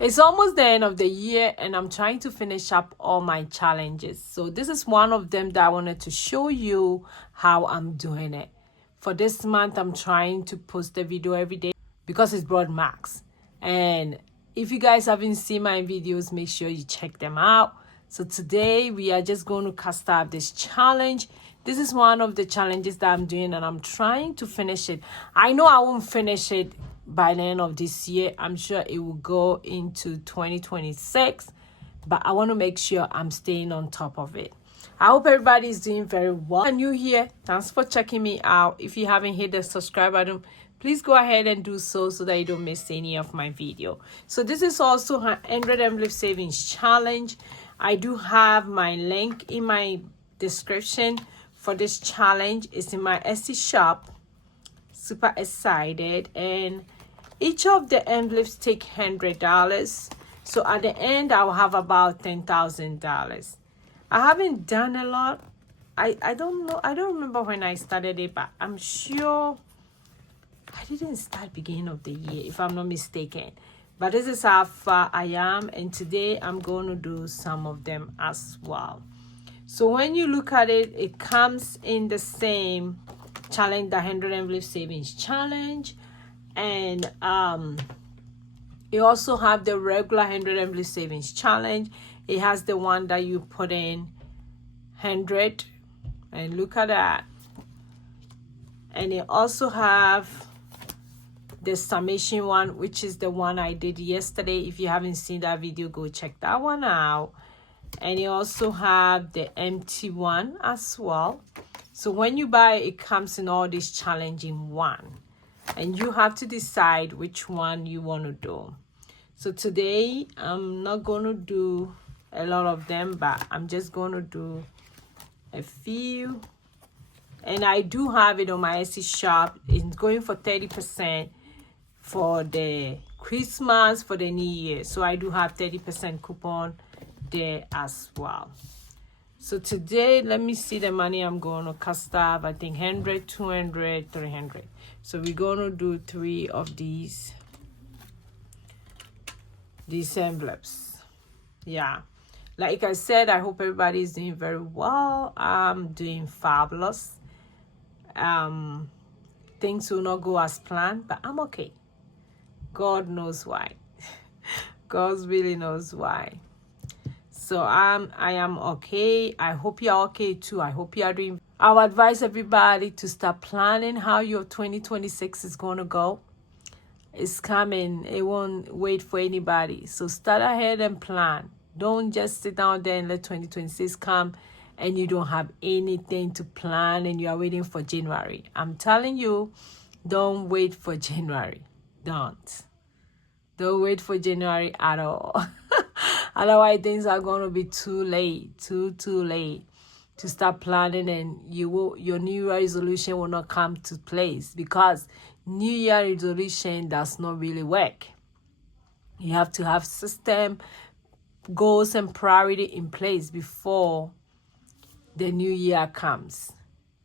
It's almost the end of the year and I'm trying to finish up all my challenges. So this is one of them that I wanted to show you how I'm doing it. For this month, I'm trying to post a video every day because it's Broad Max. And if you guys haven't seen my videos, make sure you check them out. So today we are just going to cast out this challenge. This is one of the challenges that I'm doing and I'm trying to finish it. I know I won't finish it by the end of this year. I'm sure it will go into 2026, but I want to make sure I'm staying on top of it. I hope everybody is doing very well. If you're new here, thanks for checking me out. If you haven't hit the subscribe button, please go ahead and do so that you don't miss any of my video. So this is also an 100 envelope savings challenge. I do have my link in my description for this challenge. It's in my Etsy shop. Super excited, and each of the envelopes take $100. So at the end, I'll have about $10,000. I haven't done a lot. I don't know. I don't remember when I started it, but I'm sure I didn't start beginning of the year, if I'm not mistaken. But this is how far I am, and today I'm going to do some of them as well. So when you look at it, it comes in the same challenge, the 100 envelope savings challenge, and you also have the regular 100 envelope savings challenge. It has the one that you put in 100, and look at that. And it also have the summation one, which is the one I did yesterday. If you haven't seen that video, go check that one out. And you also have the empty one as well. So when you buy, it comes in all this challenge in one, and you have to decide which one you want to do. So today I'm not going to do a lot of them, but I'm just going to do a few. And I do have it on my Etsy shop. It's going for 30% for the Christmas, for the New Year. So I do have 30% coupon there as well. So today, let me see the money I'm going to cast off. I think 100, 200, 300. So we're going to do 3 of these envelopes. Yeah. Like I said, I hope everybody is doing very well. I'm doing fabulous. Things will not go as planned, but I'm okay. God knows why. God really knows why. So I am okay. I hope you're okay too. I hope you are doing. I would advise everybody to start planning how your 2026 is going to go. It's coming. It won't wait for anybody. So start ahead and plan. Don't just sit down there and let 2026 come and you don't have anything to plan and you are waiting for January. I'm telling you, don't wait for January. Don't wait for January at all. Otherwise, things are going to be too late, too late to start planning, and your New Year resolution will not come to place, because New Year resolution does not really work. You have to have system, goals, and priority in place before the new year comes.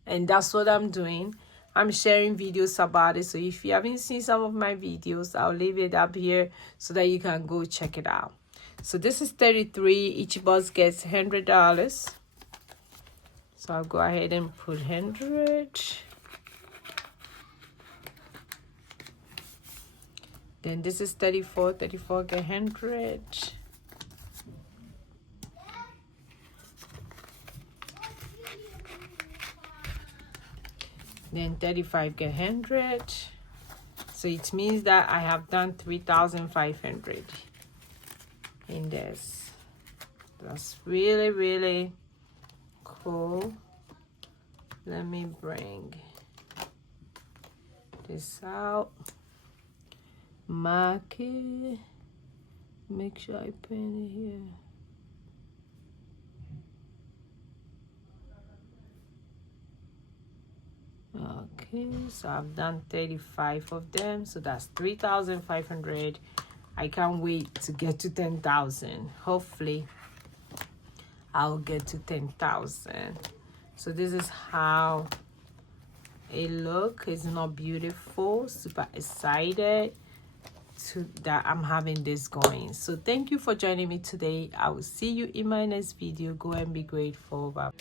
And that's what I'm doing. I'm sharing videos about it. So if you haven't seen some of my videos, I'll leave it up here so that you can go check it out. So this is 33. Each box gets $100. So I'll go ahead and put 100. Then this is 34. 34 get 100. Then 35 get 100. So it means that I have done 3,500 in this. That's really cool. Let me bring this out. Mark it. Make sure I pin it here. Okay, so I've done 35 of them, so that's 3,500. I can't wait to get to 10,000. Hopefully I'll get to 10,000. So this is how it looks. It's not beautiful. Super excited. that I'm having this going. So thank you for joining me today. I will see you in my next video. Go and be grateful. Bye.